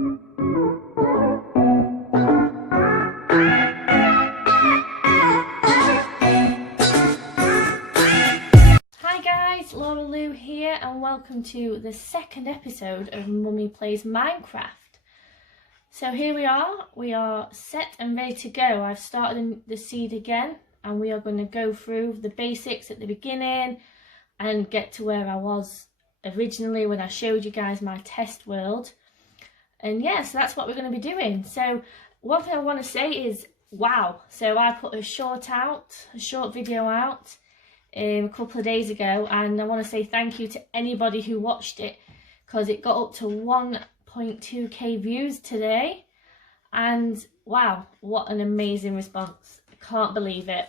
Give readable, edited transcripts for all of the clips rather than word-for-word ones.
Hi guys, Laura Lou here and welcome to the second episode of Mummy Plays Minecraft. So here we are set and ready to go. I've started the seed again and we are going to go through the basics at the beginning and get to where I was originally when I showed you guys my test world. And yeah, so that's what we're going to be doing. So one thing I want to say is, wow, so I put a short video out a couple of days ago, and I want to say thank you to anybody who watched it, because it got up to 1.2k views today, and wow, what an amazing response. I can't believe it.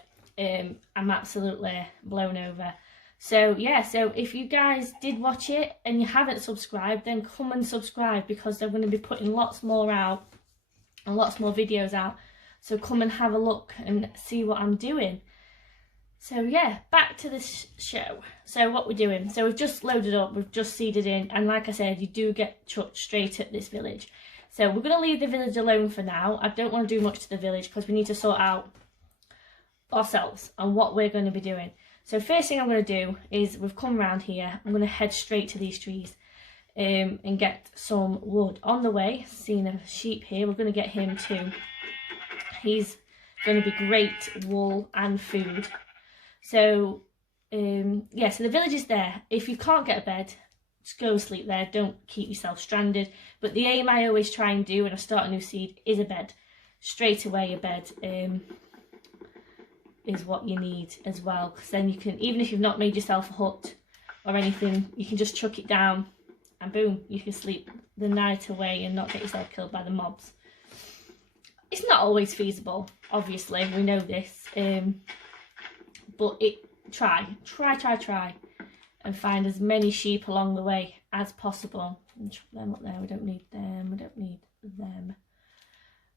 I'm absolutely blown over. So yeah, so if you guys did watch it and you haven't subscribed, then come and subscribe, because they're going to be putting lots more out and lots more videos out, so come and have a look and see what I'm doing. So yeah, back to this show. So what we're doing, so we've just loaded up, we've just seeded in, and like I said, you do get chucked straight at this village. So we're going to leave the village alone for now. I don't want to do much to the village because we need to sort out ourselves and what we're going to be doing. So first thing I'm going to do is, we've come around here, I'm going to head straight to these trees and get some wood. On the way, seeing a sheep here, we're going to get him too. He's going to be great wool and food. So yeah, so the village is there. If you can't get a bed, just go sleep there. Don't keep yourself stranded. But the aim I always try and do when I start a new seed is a bed. Straight away a bed is what you need as well, because then you can, even if you've not made yourself a hut or anything, you can just chuck it down and boom, you can sleep the night away and not get yourself killed by the mobs. It's not always feasible, obviously, we know this. But try and find as many sheep along the way as possible. And chuck them up there, we don't need them, we don't need them.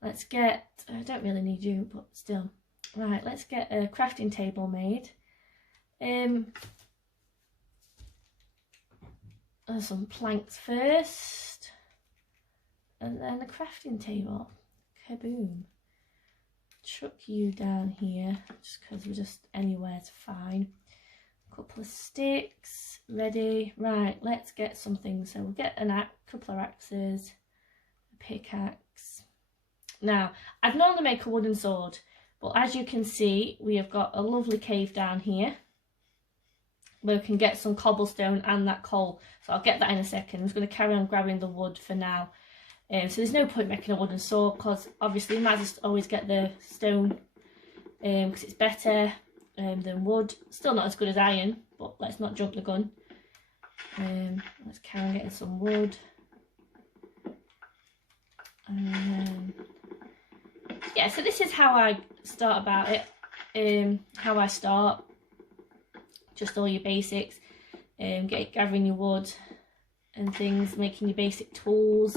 Let's get, I don't really need you, but still. Right, let's get a crafting table made. Some planks first, and then a crafting table. Kaboom. Chuck you down here, just because we're just anywhere's fine. A couple of sticks, ready. Right, let's get something. So we'll get a couple of axes, a pickaxe. Now, I'd normally make a wooden sword, but as you can see, we have got a lovely cave down here where we can get some cobblestone and that coal. So I'll get that in a second. I'm just going to carry on grabbing the wood for now. So there's no point making a wooden sword, because obviously you might just always get the stone, because it's better than wood. Still not as good as iron, but let's not jump the gun. Let's carry on getting some wood. Yeah, so this is how I start about it. How I start, just all your basics, gathering your wood and things, making your basic tools,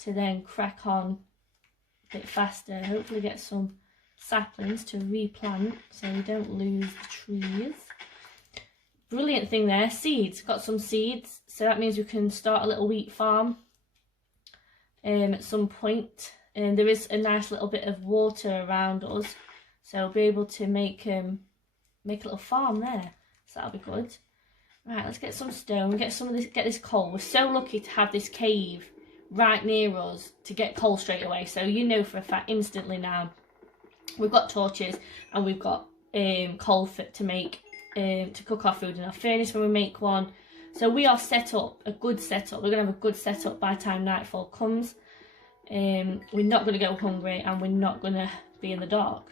to then crack on a bit faster, hopefully get some saplings to replant so we don't lose the trees. Brilliant thing there, seeds, got some seeds, so that means we can start a little wheat farm at some point. And there is a nice little bit of water around us, so we'll be able to make a little farm there, so that'll be good. Right, let's get some stone, get this coal. We're so lucky to have this cave right near us to get coal straight away, so you know for a fact instantly now we've got torches and we've got coal to make to cook our food in our furnace when we make one. So we are set up, a good setup. We're gonna have a good setup by the time nightfall comes. We're not gonna go hungry and we're not gonna be in the dark.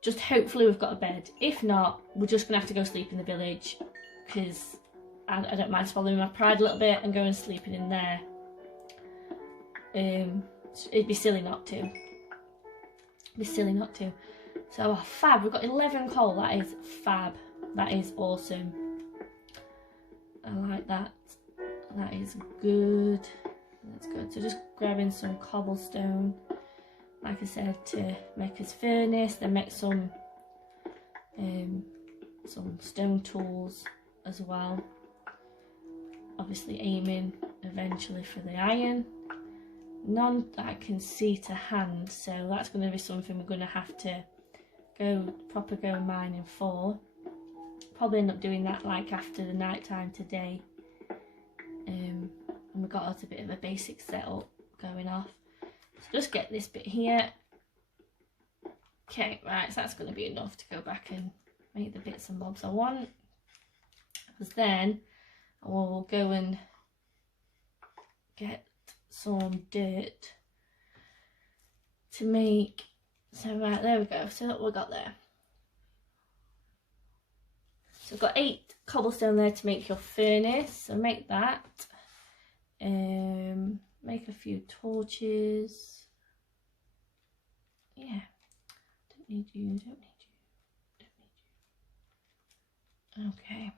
Just hopefully we've got a bed. If not, we're just gonna have to go sleep in the village, because I don't mind swallowing my pride a little bit and going sleeping in there. It'd be silly not to. So fab, we've got 11 coal. That is fab. That is awesome. I like that. That is good. That's good. So just grabbing some cobblestone, like I said, to make his furnace. Then make some stone tools as well. Obviously aiming eventually for the iron. none that I can see to hand, so that's going to be something we're going to have to go mining for. Probably end up doing that like after the night time today. And we got us a bit of a basic setup going off. So just get this bit here. Okay, right, so that's going to be enough to go back and make the bits and bobs I want. Because then I will go and get some dirt to make. So right, there we go. So what we got there. So I've got 8 cobblestone there to make your furnace. So make that. Make a few torches. Yeah. Don't need you. Okay.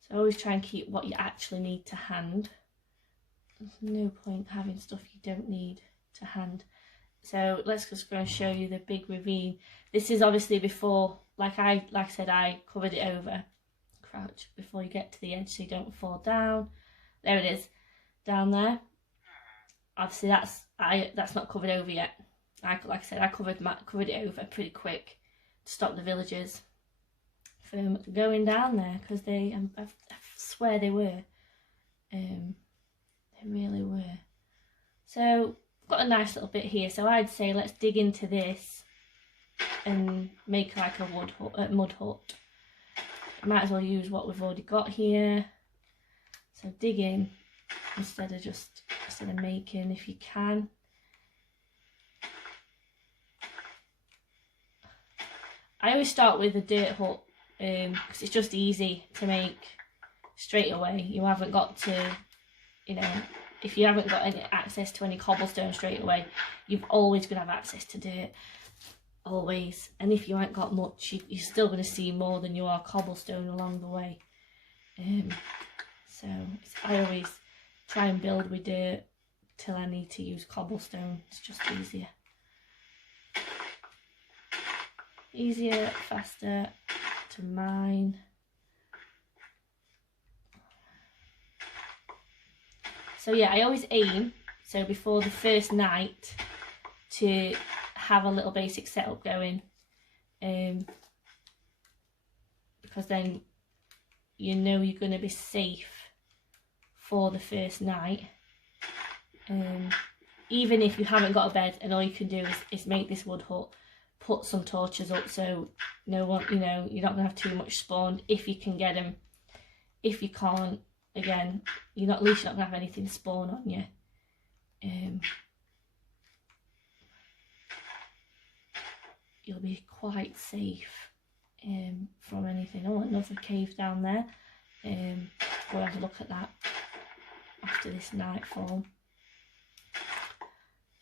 So always try and keep what you actually need to hand. There's no point having stuff you don't need to hand. So let's just go and show you the big ravine. This is obviously before, like I said, I covered it over. Crouch before you get to the edge so you don't fall down. There it is, down there. Obviously that's not covered over yet. Like I said, I covered it over pretty quick to stop the villagers from going down there, because I swear they were. They really were. So I've got a nice little bit here. So I'd say let's dig into this and make like a mud hut. Might as well use what we've already got here. So dig in instead of making, if you can. I always start with a dirt hut because it's just easy to make straight away. You haven't got to, you know, if you haven't got any access to any cobblestone straight away, you've always going to have access to dirt. Always. And if you ain't got much, you're still going to see more than you are cobblestone along the way. So I always try and build with dirt till I need to use cobblestone. It's just easier. Easier, faster to mine. So yeah, I always aim, so before the first night, to have a little basic setup going, because then you know you're going to be safe for the first night. Even if you haven't got a bed and all you can do is make this wood hut, put some torches up so no one, you know, you're not going to have too much spawned if you can get them. If you can't, again, at least you're not going to have anything spawn on you. You'll be quite safe from anything. Oh, another cave down there. We'll have a look at that after this nightfall.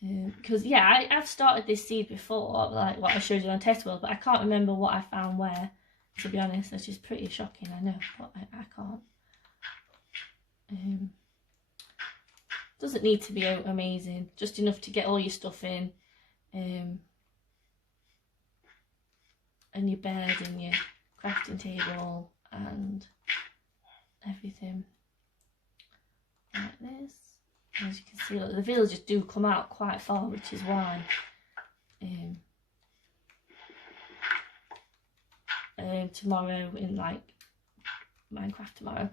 Because yeah, I've started this seed before, like what I showed you on Test World, but I can't remember what I found where, to be honest. That's just pretty shocking, I know, but I can't. Doesn't need to be amazing, just enough to get all your stuff in, and your bed and your crafting table and everything like this. As you can see, look, the villagers do come out quite far, which is why tomorrow, in like Minecraft tomorrow,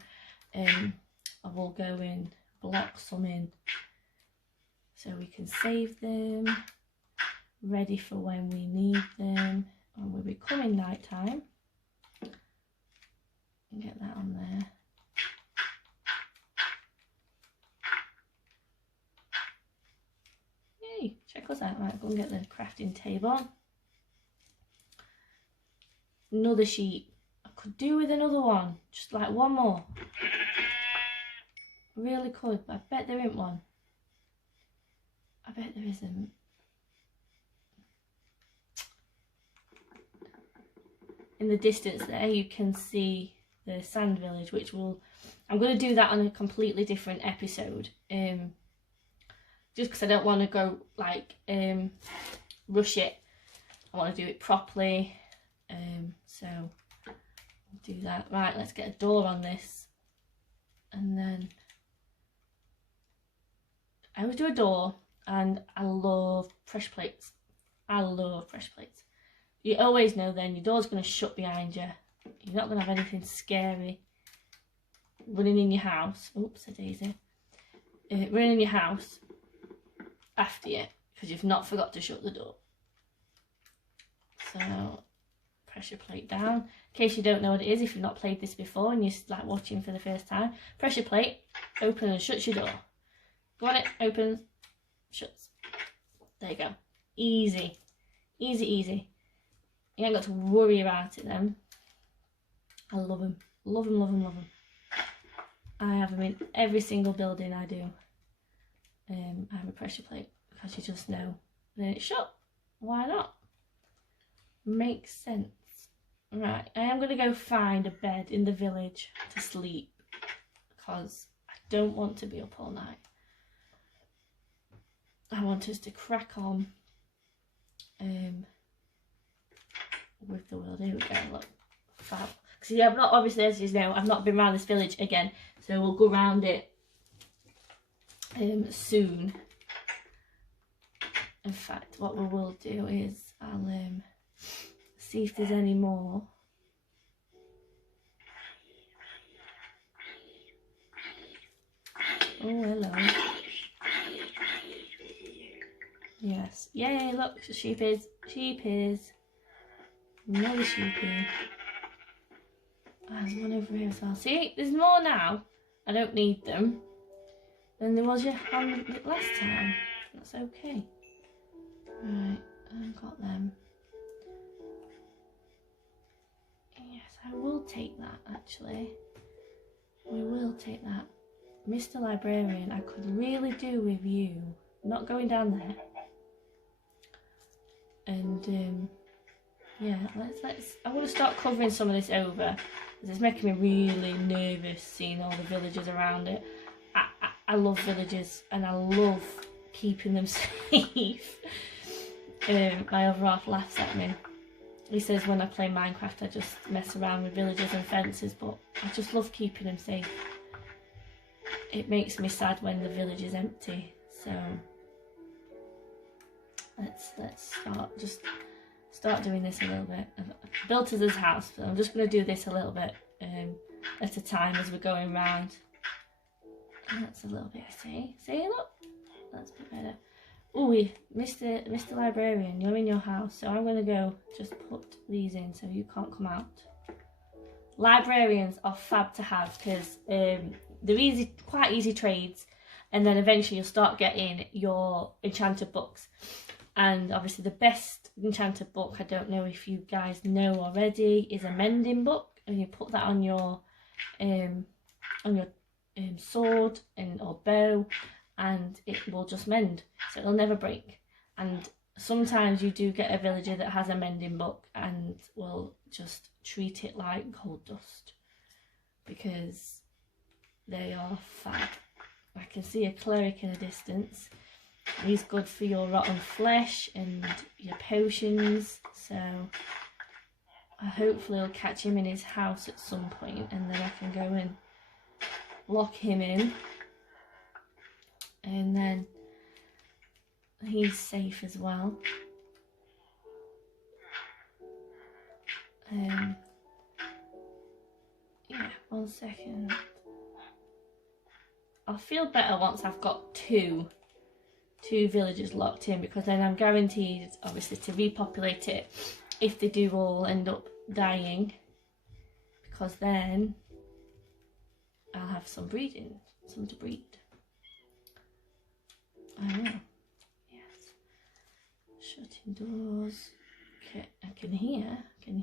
I will go and block some in so we can save them ready for when we need them, and we'll be coming night time. Get that on there. Check us out. Right, go and get the crafting table. Another sheep. I could do with another one. Just like one more. I really could, but I bet there isn't one. I bet there isn't. In the distance there you can see the sand village, which I'm going to do that on a completely different episode. Just because I don't want to go like rush it. I want to do it properly. So I'll do that. Right, let's get a door on this, and then I always do a door, and I love pressure plates. I love pressure plates. You always know then your door's going to shut behind you. You're not going to have anything scary running in your house. Oops, a daisy. Running in your house after you because you've not forgot to shut the door. So, pressure plate down. In case you don't know what it is, if you've not played this before and you're like watching for the first time, pressure plate, open and shuts your door. Go on it, opens, shuts. There you go. Easy. Easy, easy. You ain't got to worry about it then. I love them. Love them, love them, love them. I have them in every single building I do. I have a pressure plate because you just know. Then it's shut. Why not? Makes sense. Right, I am going to go find a bed in the village to sleep because I don't want to be up all night. I want us to crack on with the world. Here we go, look. Fab. Because yeah, I've not, obviously, as you know, I've not been around this village again, so we'll go around it soon. In fact, what we will do is I'll see if there's any more. Oh, hello. Yes. Yay, look, sheep is. Sheep is. Another sheepy. There's one over here as well. See, there's more now. I don't need them. Than there was last time. That's okay. Right, I've got them. Yes, I will take that actually. We will take that. Mr. Librarian, I could really do with you not going down there. And yeah, let's I want to start covering some of this over. It's making me really nervous seeing all the villagers around it. I love villages and I love keeping them safe. My other half laughs at me. He says when I play Minecraft I just mess around with villages and fences, but I just love keeping them safe. It makes me sad when the village is empty, so let's start doing this a little bit. I've built us this house, so I'm just going to do this a little bit at a time as we're going round. And that's a little bit, see, look, that's a bit better. Oh, Mr. Librarian, you're in your house, so I'm going to go just put these in so you can't come out. Librarians are fab to have because they're easy, quite easy trades, and then eventually you'll start getting your enchanted books. And obviously the best enchanted book, I don't know if you guys know already, is a mending book, and you put that on your sword or bow, and it will just mend, so it'll never break. And sometimes you do get a villager that has a mending book and will just treat it like gold dust because they are fab. I can see a cleric in the distance. He's good for your rotten flesh and your potions, so hopefully I'll catch him in his house at some point and then I can go and lock him in, and then he's safe as well. Yeah, 1 second. I'll feel better once I've got two villagers locked in, because then I'm guaranteed obviously to repopulate it if they do all end up dying, because then I'll have some to breed. I will. Yes. Shutting doors. Okay, I can hear. Can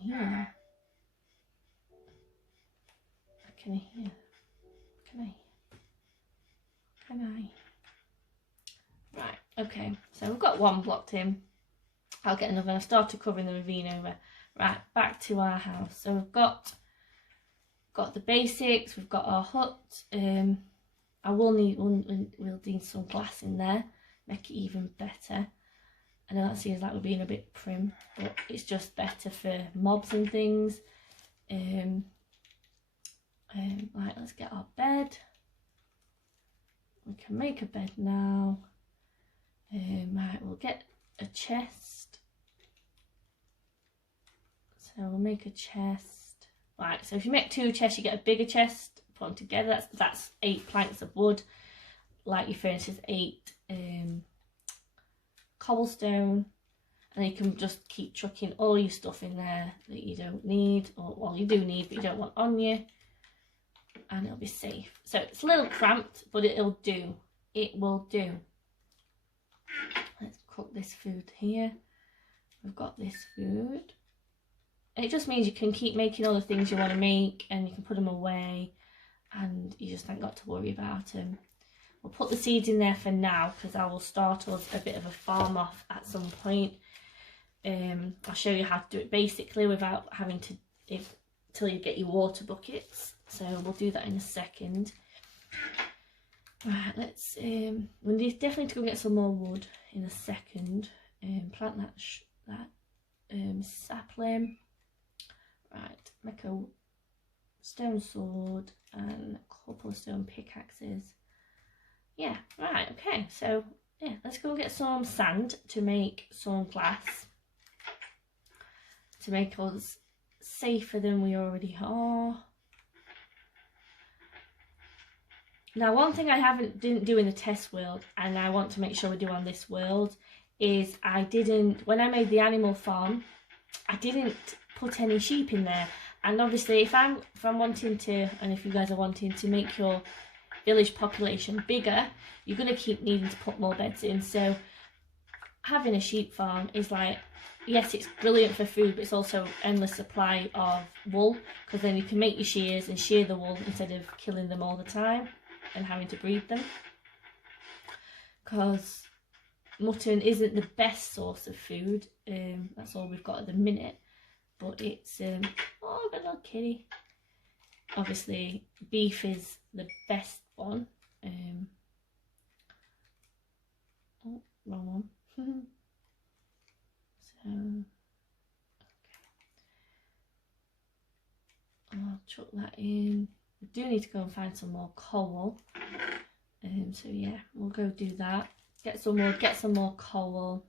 I? Right, okay, so we've got one blocked in. I'll get another. I started covering the ravine over. Right, back to our house. So we've got the basics. We've got our hut. We'll need some glass in there, make it even better. I know that seems like we're being a bit prim, but it's just better for mobs and things. Right, let's get our bed. we can make a bed now. Right, we'll get a chest. So we'll make a chest. Right, so if you make 2 chests, you get a bigger chest. Put them together. That's 8 planks of wood. Like your furnace is 8 cobblestone. And you can just keep chucking all your stuff in there that you don't need, or well, you do need, but you don't want on you. And it'll be safe. So it's a little cramped, but it'll do. It will do. Let's cook this food here. We've got this food. And it just means you can keep making all the things you want to make, and you can put them away, and you just haven't got to worry about them. We'll put the seeds in there for now, because I will start us a bit of a farm off at some point. I'll show you how to do it basically without having to, till you get your water buckets. So we'll do that in a second. Right, let's, we need definitely to go get some more wood in a second. Plant that sapling. Right, make a stone sword and a couple of stone pickaxes. Yeah, right, okay, so yeah, let's go get some sand to make some glass. To make us safer than we already are. Now, one thing I didn't do in the test world, and I want to make sure we do on this world, is when I made the animal farm, I didn't put any sheep in there. And obviously, if I'm wanting to, and if you guys are wanting to make your village population bigger, you're going to keep needing to put more beds in. So having a sheep farm is like, yes, it's brilliant for food, but it's also endless supply of wool, because then you can make your shears and shear the wool instead of killing them all the time and having to breed them. Because mutton isn't the best source of food. That's all we've got at the minute. But it's, oh, I've got a little kitty. Obviously, beef is the best one. Oh, wrong one. So, okay. I'll chuck that in. We do need to go and find some more coal. So yeah, we'll go do that. Get some more coal.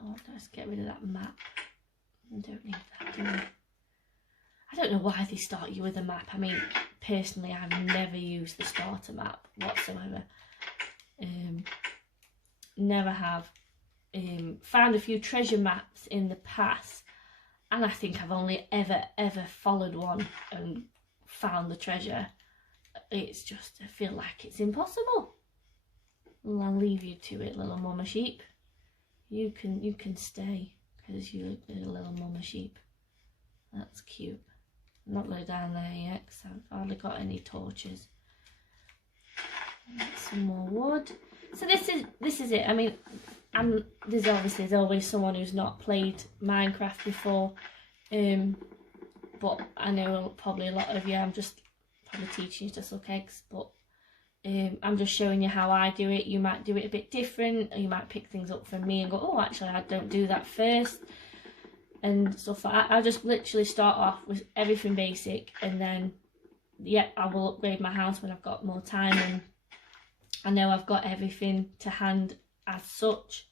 Oh, let's get rid of that map. I don't need that, do I? I don't know why they start you with a map. I mean, personally, I've never used the starter map whatsoever. Never have. Found a few treasure maps in the past, and I think I've only ever followed one and found the treasure. It's just, I feel like it's impossible. Well, I'll leave you to it, little mama sheep. You can stay, because you're a little mama sheep. That's cute. I'm not going down there yet, because I've hardly got any torches. Some more wood. So this is it. I mean, there's always someone who's not played Minecraft before, but I know probably a lot of you. I'm just probably teaching you to suck eggs, but I'm just showing you how I do it. You might do it a bit different, or you might pick things up from me and go, oh, actually I don't do that first, and stuff like that. I just literally start off with everything basic, and then yeah, I will upgrade my house when I've got more time and I know I've got everything to hand as such.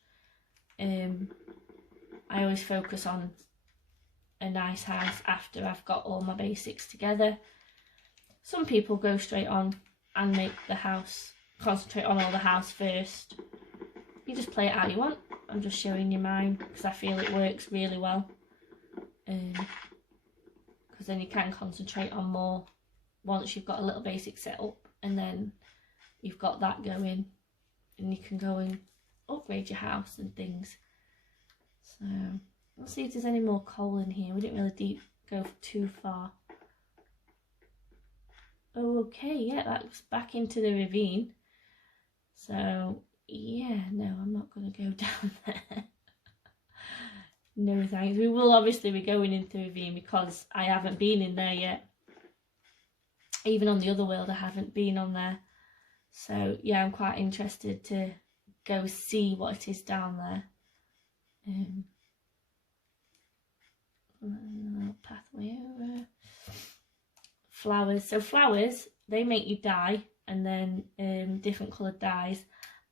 I always focus on a nice house after I've got all my basics together. Some people go straight on and make the house, concentrate on all the house first. You just play it how you want. I'm just showing you mine because I feel it works really well. Because then you can concentrate on more once you've got a little basic setup, and then you've got that going, and you can go and upgrade your house and things. So let's see if there's any more coal in here. We didn't really go too far. Oh, okay, yeah, that's back into the ravine. So yeah, no, I'm not going to go down there. No thanks. We will obviously be going into the ravine because I haven't been in there yet. Even on the other world, I haven't been on there. So yeah, I'm quite interested to go see what it is down there. Pathway over. flowers. So flowers, they make you dye, and then different coloured dyes,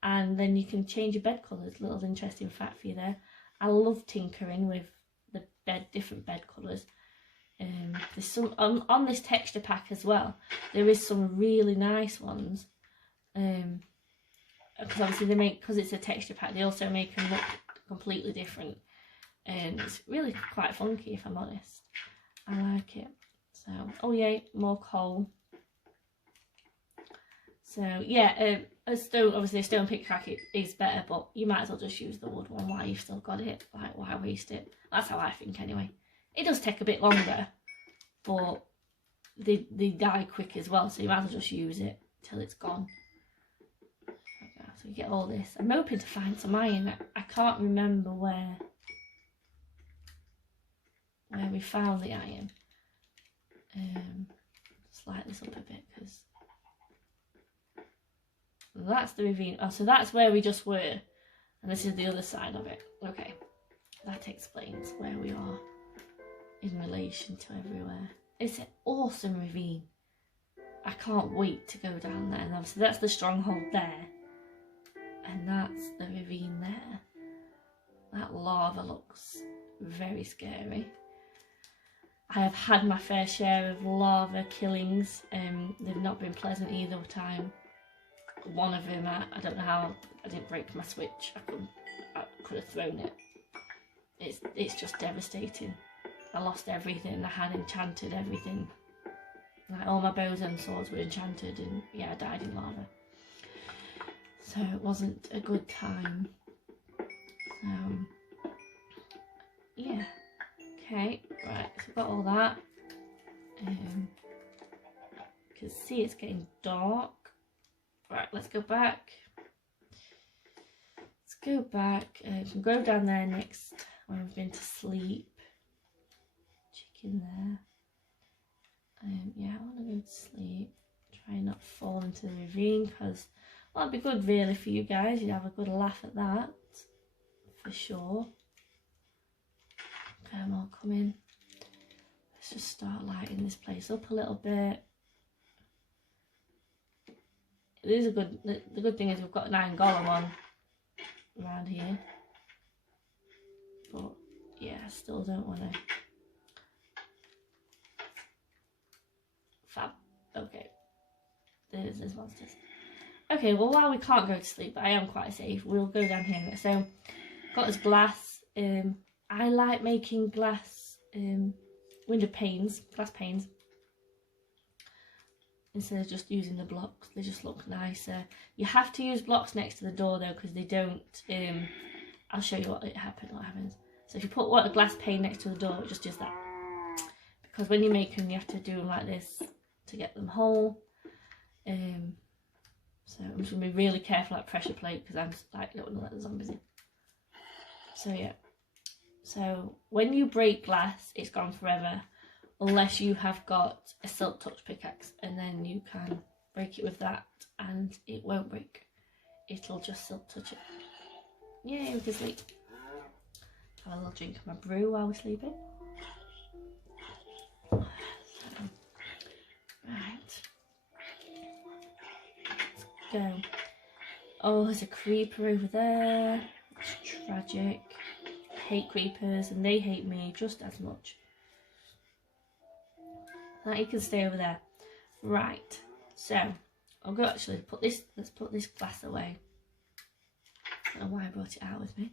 and then you can change your bed colours. Little interesting fact for you there. I love tinkering with the different bed colours. There's some on this texture pack as well. There is some really nice ones. Because obviously they make, because it's a texture pack, they also make them look completely different. And it's really quite funky, if I'm honest. I like it. So, oh yeah, more coal. So yeah, obviously a stone pickaxe is better, but you might as well just use the wood one while you've still got it. Like, why waste it? That's how I think anyway. It does take a bit longer, but they die quick as well, so you might as well just use it till it's gone. Okay, so you get all this. I'm hoping to find some iron. I can't remember where we found the iron. Just light this up a bit, because that's the ravine. Oh, so that's where we just were, and this is the other side of it. Okay, that explains where we are in relation to everywhere. It's an awesome ravine. I can't wait to go down there. And obviously that's the stronghold there, and that's the ravine there. That lava looks very scary. I have had my fair share of lava killings. They've not been pleasant either time. One of them, I don't know how I didn't break my switch. I could have thrown it. It's just devastating. I lost everything. I had enchanted everything. Like, all my bows and swords were enchanted, and yeah, I died in lava. So it wasn't a good time. So yeah. Okay, right, so I've got all that. You can see it's getting dark. Right, let's go back. Let's go back. You can go down there next when we've been to sleep. Chicken there. Yeah, I want to go to sleep. Try not to fall into the ravine, because well, it'd be good really for you guys. You'd have a good laugh at that, for sure. Okay, I'm all coming. Let's just start lighting this place up a little bit. It is a good. The good thing is we've got an iron golem on around here, but yeah, I still don't want to. Fab. Okay. There's monsters. Okay, well, while we can't go to sleep, but I am quite safe, we'll go down here. So, got this glass. I like making glass window panes, glass panes, instead of just using the blocks. They just look nicer. You have to use blocks next to the door though, because they don't. I'll show you what happens. So if you put a glass pane next to the door, it just does that. Because when you make them, you have to do them like this to get them whole. So I'm just gonna be really careful at pressure plate, because I'm like, I don't want to let the zombies in. So yeah. So when you break glass, it's gone forever, unless you have got a silk touch pickaxe, and then you can break it with that and it won't break. It'll just silk touch it. Yay, we can sleep. Have a little drink of my brew while we're sleeping. So, right. Let's go. Oh, there's a creeper over there. It's tragic. I hate creepers and they hate me just as much. That you can stay over there. Right. So I'll go actually put this. Let's put this glass away. I don't know why I brought it out with me.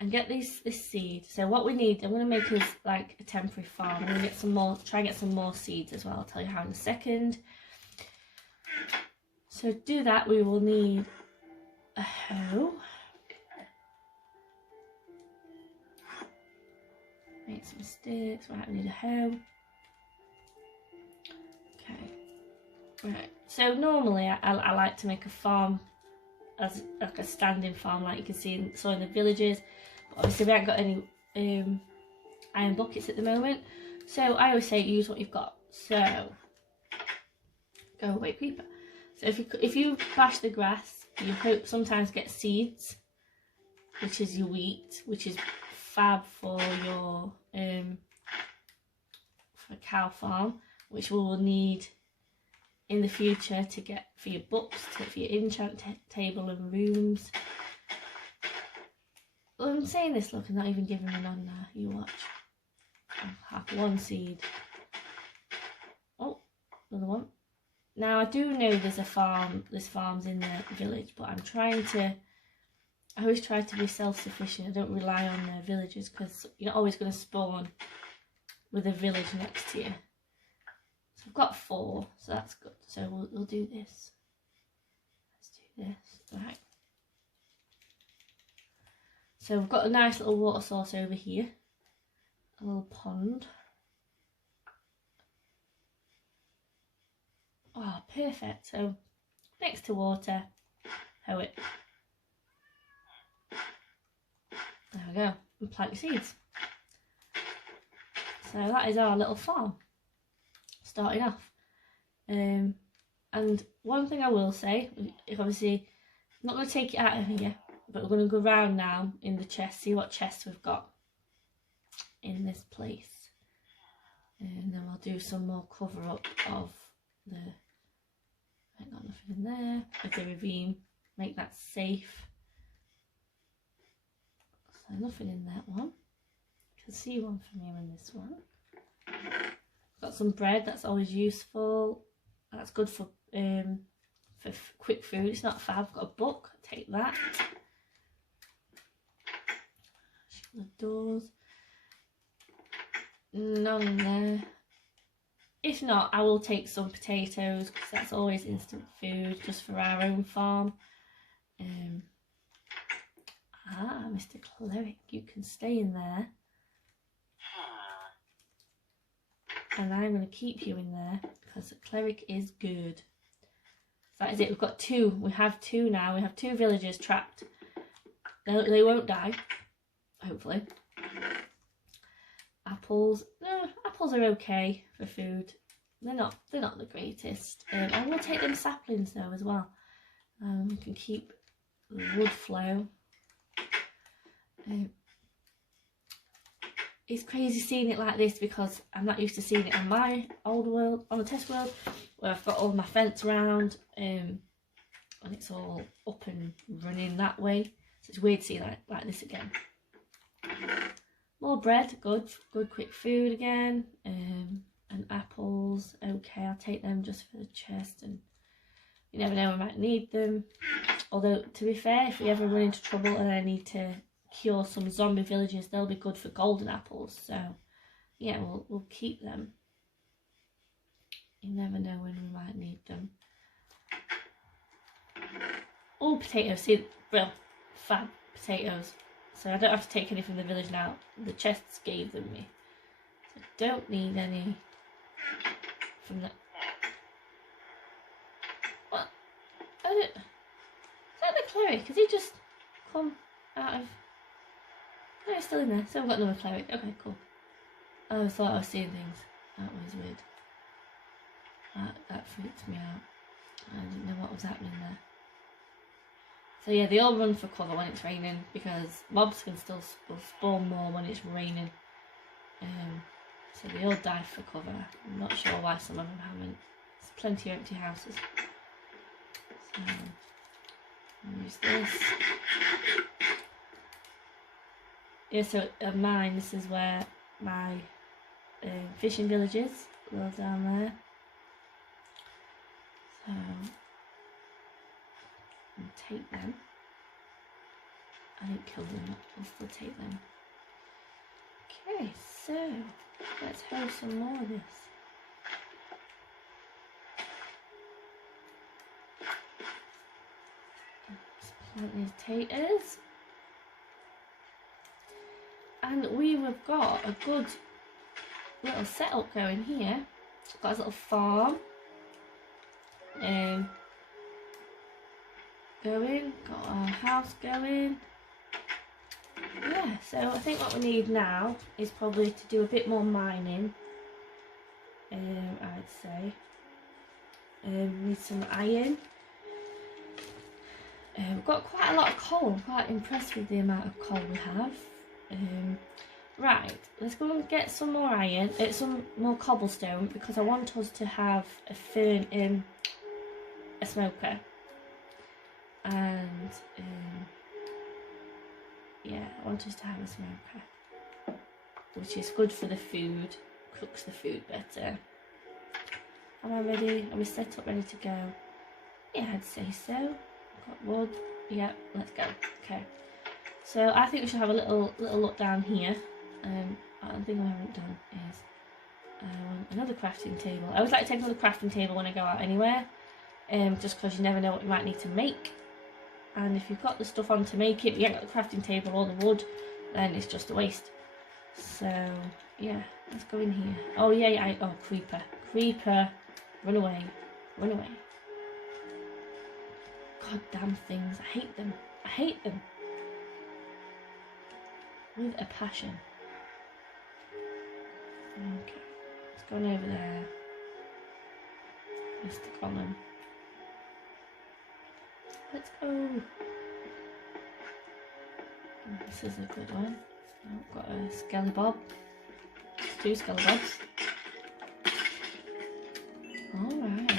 And get this seed. So what we need, I'm going to make us like a temporary farm. I'm going to get some more. Try and get some more seeds as well. I'll tell you how in a second. So to do that, we will need a hoe. Make some sticks. Right, we need a hoe. Okay. Right. So normally I like to make a farm as like a standing farm, like you can see in the villages. But obviously we haven't got any iron buckets at the moment. So I always say use what you've got. So go away, creeper. So if you bash the grass, you hope sometimes get seeds, which is your wheat, which is fab for your for a cow farm, which we will need in the future to get for your books, for your enchant table and rooms. Well, I'm saying this, look, I'm not even giving me none there. You watch. I have one seed. Oh, another one. Now I do know there's farm's in the village, but I always try to be self-sufficient. I don't rely on the villagers, because you're not always going to spawn with a village next to you. So I've got 4, so that's good. So we'll do this. Let's do this. Right. So we've got a nice little water source over here. A little pond. Oh, perfect. So next to water, hoe it. There we go. And plant your seeds. So that is our little farm starting off. And one thing I will say, obviously, I'm not going to take it out of here, but we're going to go round now in the chest, see what chests we've got in this place. And then we'll do some more cover up of the, I ain't got nothing in there, with the ravine, make that safe. So nothing in that one. You can see one from here in this one. Got some bread, that's always useful. That's good for quick food. It's not fab. Got a book, take that. Shut the doors. None in there. If not, I will take some potatoes, because that's always instant food just for our own farm. Mr. Cleric, you can stay in there. And I'm going to keep you in there, because the Cleric is good. So that is it. We've got 2. We have 2 now. We have 2 villagers trapped. They won't die, hopefully. Apples. No, apples are okay for food. They're not the greatest. I will take them saplings though as well. We can keep the wood flow. It's crazy seeing it like this, because I'm not used to seeing it on my old world, on the test world, where I've got all my fence around, and it's all up and running that way. So it's weird to see like this again. More bread, good quick food again, and apples, okay, I'll take them just for the chest, and you never know, we might need them. Although, to be fair, if we ever run into trouble and I need to cure some zombie villagers, they'll be good for golden apples, so yeah, we'll keep them. You never know when we might need them. All potatoes, see, well, fab potatoes. So I don't have to take any from the village now. The chests gave them me. So I don't need any from the... What? Is that the Cleric? Has he just come out of... No, he's still in there. So I've got another Cleric. Okay, cool. Oh, I thought I was seeing things. That was weird. That freaked me out. I didn't know what was happening there. So yeah, they all run for cover when it's raining, because mobs can still spawn more when it's raining. So they all die for cover. I'm not sure why some of them haven't. There's plenty of empty houses. So I'll use this. Yeah, so of mine, this is where my fishing village is. Well down there. So and take them. I didn't kill them, I'll still take them. Okay, so let's have some more of this. Let's plant these taters. And we've got a good little setup going here. Got a little farm. Going, got our house going. Yeah, so I think what we need now is probably to do a bit more mining. I'd say. Need some iron. We've got quite a lot of coal. I'm quite impressed with the amount of coal we have. Right, let's go and get some more iron, some more cobblestone, because I want us to have a furn in a smoker. And yeah, I want us to have a smoker, which is good for the food, cooks the food better. Am I ready? Are we set up, ready to go? Yeah, I'd say so. Got wood. Yeah, let's go. Okay. So I think we should have a little look down here. One thing I haven't done is another crafting table. I always like to take another crafting table when I go out anywhere, just because you never know what you might need to make. And if you've got the stuff on to make it, but you ain't got the crafting table or the wood, then it's just a waste. So yeah, let's go in here. Oh yeah, oh, creeper, run away, run away. God damn things, I hate them. I hate them. With a passion. Okay, let's go on over there. Let's stick on them. Let's go. This is a good one. I've got a Skellybob. 2 Skellybobs. Alright.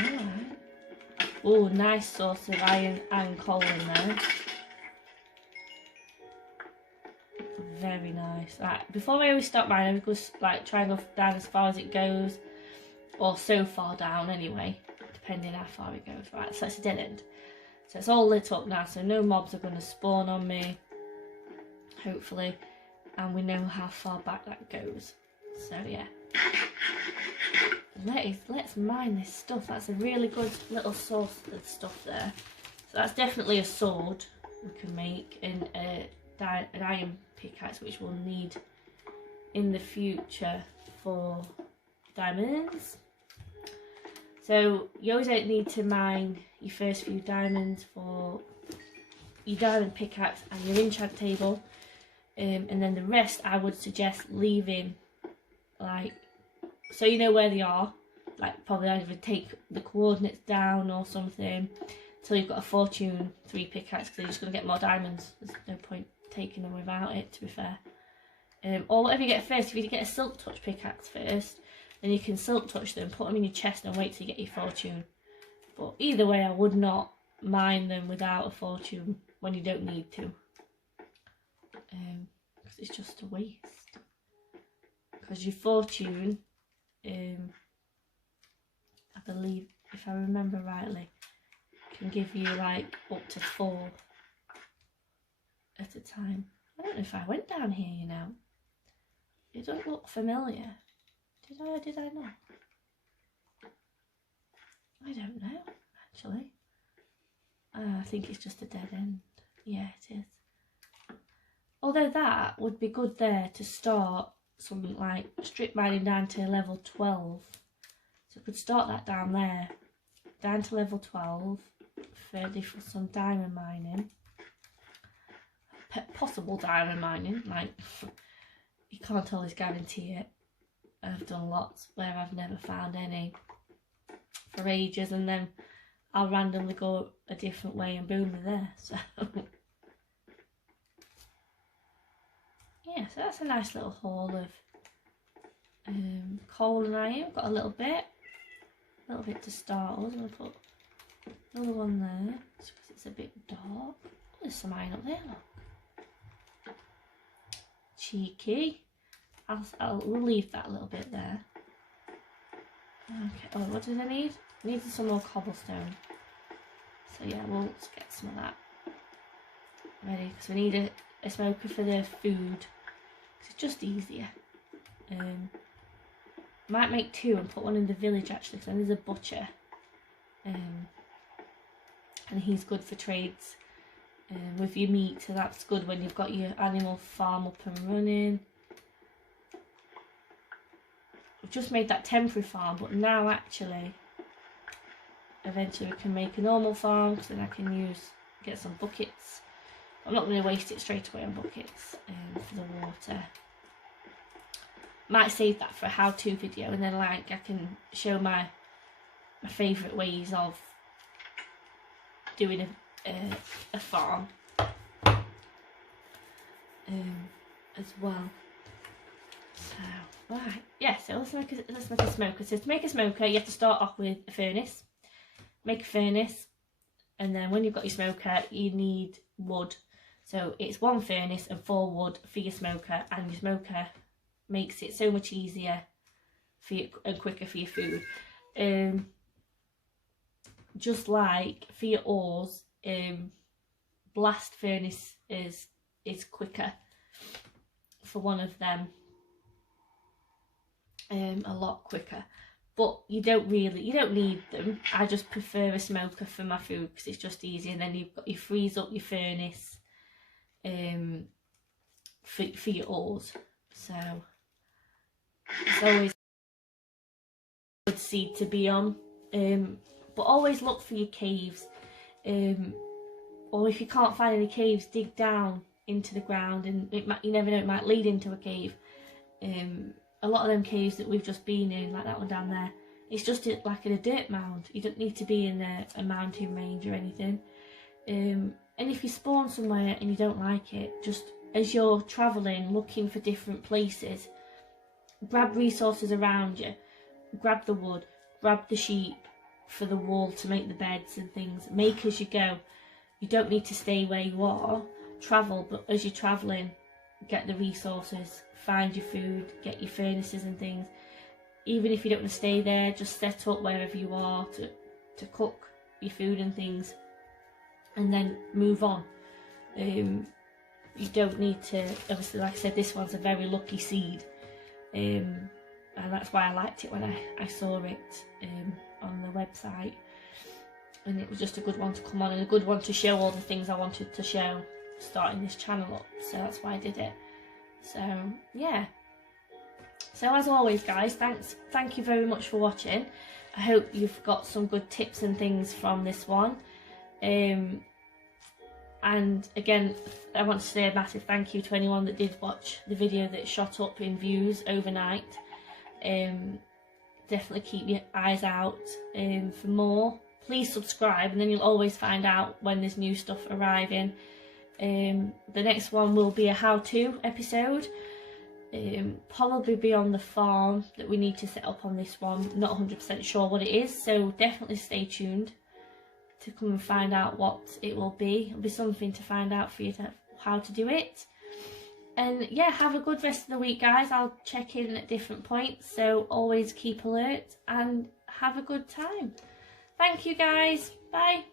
Oh, nice source of iron and coal in there. Very nice. Right, before I always stop mining, I just like try and go down as far as it goes, or so far down anyway, depending how far it goes. Right, so it's a dead end. So it's all lit up now, so no mobs are going to spawn on me, hopefully, and we know how far back that goes. So yeah, let's mine this stuff. That's a really good little source of stuff there. So that's definitely a sword we can make, and an iron pickaxe, which we'll need in the future for diamonds. So you always don't need to mine your first few diamonds for your diamond pickaxe and your enchant table, and then the rest I would suggest leaving, like, so you know where they are, like probably either take the coordinates down or something until you've got a fortune 3 pickaxe, because you're just going to get more diamonds. There's no point taking them without it, to be fair. Or whatever you get first. If you get a silk touch pickaxe first, then you can silk touch them, put them in your chest and wait till you get your fortune. But either way, I would not mine them without a fortune when you don't need to, because it's just a waste. Because your fortune, I believe, if I remember rightly, can give you like up to 4 at a time. I don't know if I went down here, you know. It don't look familiar. Did I or did I not? I don't know, actually. I think it's just a dead end. Yeah, it is. Although that would be good there to start something like strip mining down to level 12. So I could start that down there, down to level 12, ready for some diamond mining. Possible diamond mining, like, you can't always guarantee it. I've done lots where I've never found any for ages, and then I'll randomly go a different way and boom, they're there. So yeah, so that's a nice little haul of coal and iron. Got a little bit to start. I was going to put another one there just because it's a bit dark. Oh, there's some iron up there, look. Cheeky. We'll leave that a little bit there. Okay, oh, what did I need? I needed some more cobblestone. So yeah, we'll get some of that ready, because we need a smoker for the food. It's just easier. Might make 2 and put one in the village actually, because then there's a butcher. And he's good for trades with your meat, so that's good when you've got your animal farm up and running. We've just made that temporary farm, but now actually eventually we can make a normal farm, because then I can get some buckets. I'm not going to waste it straight away on buckets for the water. Might save that for a how-to video, and then like I can show my favourite ways of doing a farm as well. Right, yeah, so let's make a smoker. So to make a smoker, you have to start off with a furnace. Make a furnace, and then when you've got your smoker, you need wood. So it's 1 furnace and 4 wood for your smoker, and your smoker makes it so much easier for you and quicker for your food. Just like for your ores, blast furnace is quicker for one of them. A lot quicker, but you don't need them. I just prefer a smoker for my food because it's just easy, and then you freeze up your furnace for your ores. So it's always a good seed to be on, but always look for your caves, or if you can't find any caves, dig down into the ground, and you never know, it might lead into a cave. A lot of them caves that we've just been in, like that one down there, it's just like in a dirt mound. You don't need to be in a mountain range or anything. And if you spawn somewhere and you don't like it, just as you're travelling, looking for different places, grab resources around you, grab the wood, grab the sheep for the wool to make the beds and things, make as you go. You don't need to stay where you are, travel, but as you're travelling, get the resources, find your food, get your furnaces and things. Even if you don't want to stay there, just set up wherever you are to cook your food and things, and then move on. You don't need to, obviously, like I said, this one's a very lucky seed, and that's why I liked it when I saw it on the website, and it was just a good one to come on and a good one to show all the things I wanted to show starting this channel up, so that's why I did it. So yeah, so as always guys, thank you very much for watching. I hope you've got some good tips and things from this one, and again, I want to say a massive thank you to anyone that did watch the video that shot up in views overnight. Definitely keep your eyes out for more. Please subscribe, and then you'll always find out when there's new stuff arriving. The next one will be a how-to episode, probably be on the farm that we need to set up on this one. Not 100% sure what it is, so definitely stay tuned to come and find out what it will be. It'll be something to find out for you how to do it. And yeah, have a good rest of the week guys. I'll check in at different points, so always keep alert and have a good time. Thank you guys, bye.